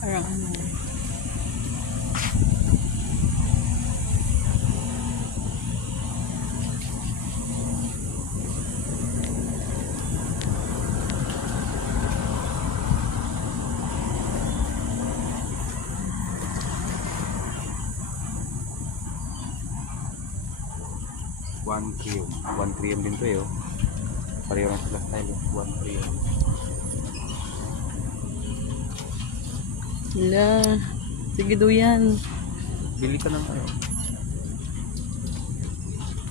Parang ano. One trio din to eh. Oh. Pareho lang sila style. One trio. Wala. Sige do yan. Bili ka ng ano.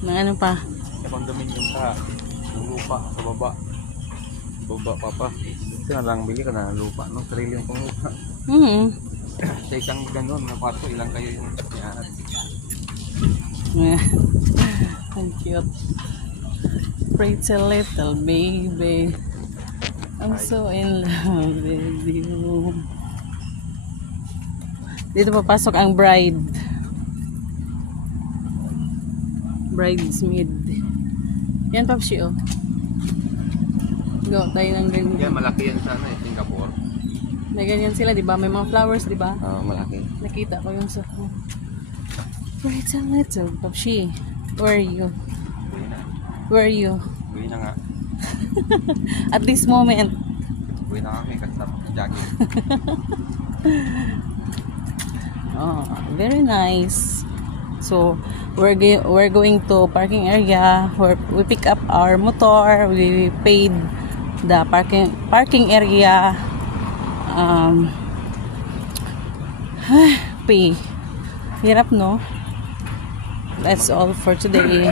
Ng ano pa? Sa condominium ka. Ng lupa sa baba. Baba pa pa. Kasi na lang bili ka na ng lupa. No? Sarili yung pang lupa. Sa isang ganun na pato, ilang kayo yung niyaat. Ang cute. Pretty little baby. I'm so in love with you. Dito papasok ang bride. Bridesmaid. Yan, Papsi, oh. Go, tayo ng ganyan. Yan, malaki yan sana eh, Singapore. May ganyan sila, di ba? May mga flowers, di ba? Malaki. Nakita ko yung sa... Pretty little Papsi. Where are you? Uwi na. Where are you? Uwi na nga. At this moment. Uwi na kami kasi jogging. Oh, very nice. So we're going to parking area where we pick up our motor. We paid the parking area. Pay. Hirap, no? That's all for today.